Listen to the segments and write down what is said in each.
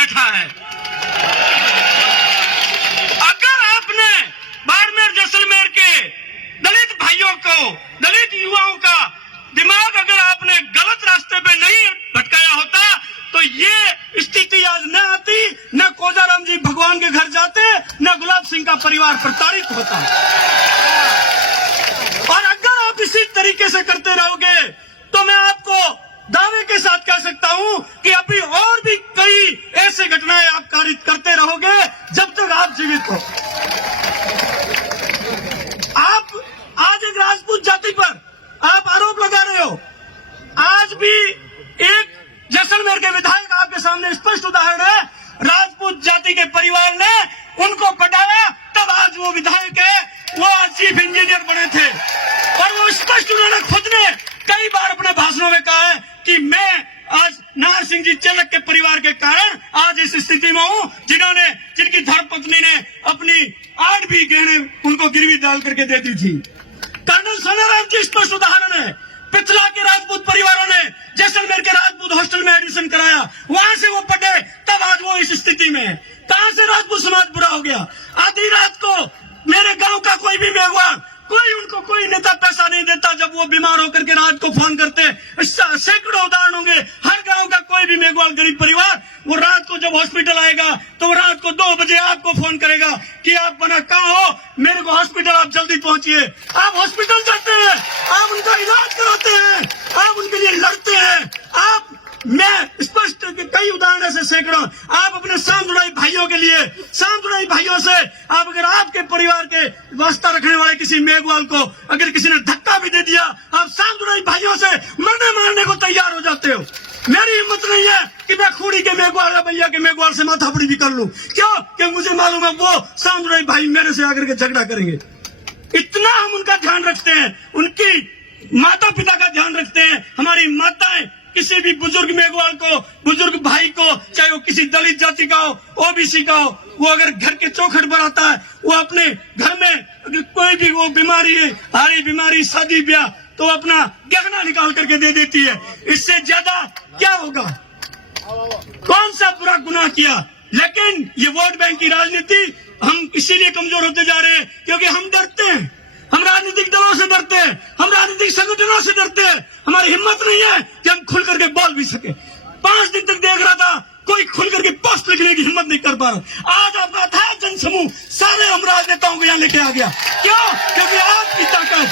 बैठा है। अगर आपने बाड़मेर जैसलमेर के दलित भाइयों को, दलित युवाओं का दिमाग अगर आपने गलत रास्ते पे नहीं भटकाया होता तो ये स्थिति आज न आती, न कोजाराम जी भगवान के घर जाते, न गुलाब सिंह का परिवार प्रताड़ित होता। और अगर आप इसी तरीके से करते रहोगे तो मैं आपको दावे के साथ कह सकता हूं कि अभी और भी कई ऐसे घटनाएं आप कारित करते रहोगे जब तक आप जीवित हो। आप आज एक राजपूत जाति पर आप आरोप लगा रहे हो। आज भी एक जैसलमेर के विधायक आपके सामने स्पष्ट उदाहरण है, राजपूत जाति के परिवार ने उनको पटाया, तब आज वो विधायक है, वो आज चीफ इंजीनियर बने थे। और वो स्पष्ट उन्होंने खुद ने कई बार अपने भाषणों में कहा है कि मैं आज नाहर सिंह जी चलक के परिवार के कारण आज इस स्थिति में हूं, जिनकी धर्मपत्नी ने अपनी 8 भी गहने उनको गिरवी डाल करके दे दी थी। कर्नल सोनाराम जी स्पष्ट उदाहरण है। पिछला के राजपूत परिवारों ने जैसलमेर के राजपूत हॉस्टल में एडमिशन कराया, वहां से वो पढ़े, तब आज वो इस स्थिति में है। कहां से राजपूत समाज बुरा हो गया? आधी रात को मेरे गांव का कोई भी मेघवाल, कोई नेता पैसा नहीं देता जब वो बीमार होकर के रात को फोन करते। सैकड़ों उदाहरण होंगे। हर गांव का कोई भी मेघवाल गरीब परिवार वो रात को जब हॉस्पिटल आएगा तो वो रात को 2 बजे आपको फोन करेगा कि आप बना कहाँ हो, मेरे को हॉस्पिटल आप जल्दी पहुंचिए। आप हॉस्पिटल जाते हैं, आप उनका इलाज कराते हैं, आप उनके लिए लड़ते हैं। मैं स्पष्ट कई उदाहरण ऐसे सैकड़ों। आप अपने सामजुड़ाई भाइयों के लिए, सामजुड़ाई भाइयों से आप अगर आपके परिवार के वास्ता रखने वाले किसी मेघवाल को अगर किसी ने धक्का भी दे दिया, आप सामजुड़ाई भाइयों से मरने मारने को तैयार हो जाते हो। मेरी हिम्मत नहीं है कि मैं खूड़ी के मेघवाल या भैया के मेघवाल से माथापड़ी भी कर लूं। क्यों? क्योंकि मुझे मालूम है वो सामजुड़ाई भाई मेरे से आकर के झगड़ा करेंगे। इतना हम उनका ध्यान रखते हैं, उनकी माता पिता का ध्यान रखते हैं। हमारी माताएं किसी भी बुजुर्ग मेघवाल को, बुजुर्ग भाई को, चाहे वो किसी दलित जाति का हो, ओबीसी का हो, वो अगर घर के चौखट पर आता है, वो अपने घर में अगर कोई भी वो बीमारी है, हारी बीमारी, शादी ब्याह, तो अपना गहना निकाल करके दे देती है। इससे ज्यादा क्या होगा? कौन सा बुरा गुनाह किया? लेकिन ये वोट बैंक की राजनीति, हम इसीलिए कमजोर होते जा रहे हैं क्योंकि हम डरते हैं। हम राजनीतिक दलों से डरते हैं, हम राजनीतिक संगठनों से डरते हैं। हमारी हिम्मत नहीं है कि हम खुल करके बोल भी सके। 5 दिन तक देख रहा था, कोई खुल करके पोस्ट लिखने की हिम्मत नहीं कर पा रहा। आज आपका था जनसमूह सारे हम राजनेताओं को यहाँ लेके आ गया। क्यों? क्योंकि आपकी ताकत,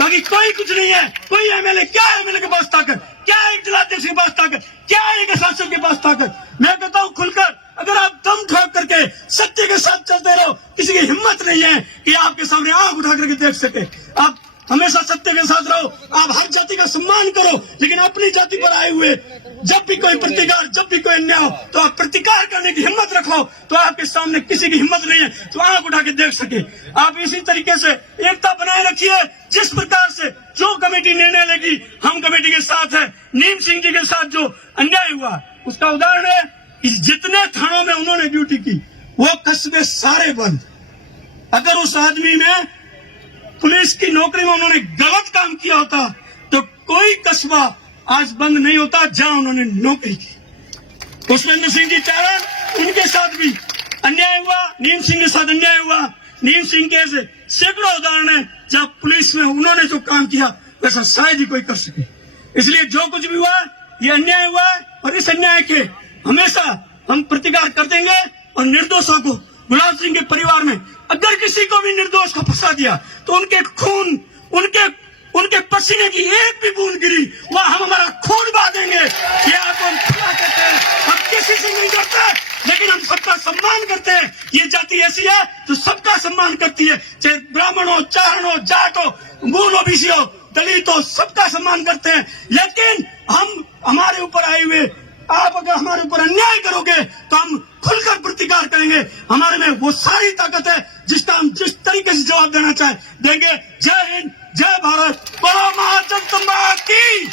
बाकी कोई कुछ नहीं है। कोई एमएलए, क्या एमएलए के पास ताकत, क्या एक जिलाध्यक्ष के पास ताकत, क्या एक शासक के पास ताकत? मैं कहता हूँ खुलकर, अगर आप दम ठोक करके सत्य के साथ चलते रहो, किसी की हिम्मत नहीं है कि आपके सामने आंख उठा करके देख सके। आप हमेशा सत्य के साथ रहो, आप हर जाति का सम्मान करो, लेकिन अपनी जाति पर आए हुए जब भी कोई प्रतिकार, जब भी कोई अन्याय हो तो आप प्रतिकार करने की हिम्मत रखो। तो आपके सामने किसी की हिम्मत नहीं है तो आंख उठा के देख सके। आप इसी तरीके से एकता बनाए रखिए। जिस प्रकार से जो कमेटी निर्णय लेगी, हम कमेटी के साथ है। नीम सिंह जी के साथ जो अन्याय हुआ उसका उदाहरण है कि जितने थानों में उन्होंने ड्यूटी की वो कस्बे सारे बंद। अगर उस आदमी ने पुलिस की नौकरी में उन्होंने गलत काम किया होता तो कोई कस्बा आज बंद नहीं होता जहां उन्होंने नौकरी की। पुष्पेंद्र सिंह जी चारण, उनके साथ भी अन्याय हुआ, नीम सिंह के साथ अन्याय हुआ। नीम सिंह के ऐसे सैकड़ों उदाहरण है जब पुलिस में उन्होंने जो काम किया वैसा शायद ही कोई कर सके। इसलिए जो कुछ भी हुआ ये अन्याय हुआ और इस अन्याय के हमेशा हम प्रतिकार कर देंगे। और निर्दोषों को, गुलाब सिंह के परिवार में अगर किसी को भी निर्दोष को फंसा दिया तो उनके खून, उनके पसीने की एक भी बूंद गिरी वह हम हमारा खून बहा देंगे। ये आपको हम खुला कहते हैं। हम किसी से नहीं डरते, लेकिन हम सबका सम्मान करते हैं। ये जाति ऐसी है जो सबका सम्मान करती है, चाहे ब्राह्मण हो, चारण हो, जाट हो, मूल ओबीसी हो, दलित हो, सबका सम्मान करते हैं। लेकिन हम हमारे ऊपर आए हुए, आप अगर हमारे ऊपर अन्याय करोगे तो हम खुलकर प्रतिकार करेंगे। हमारे में वो सारी ताकत है जिसका हम जिस तरीके से जवाब देना चाहे देंगे। जय हिंद, जय भारत, बोलो महाजगदंबा की।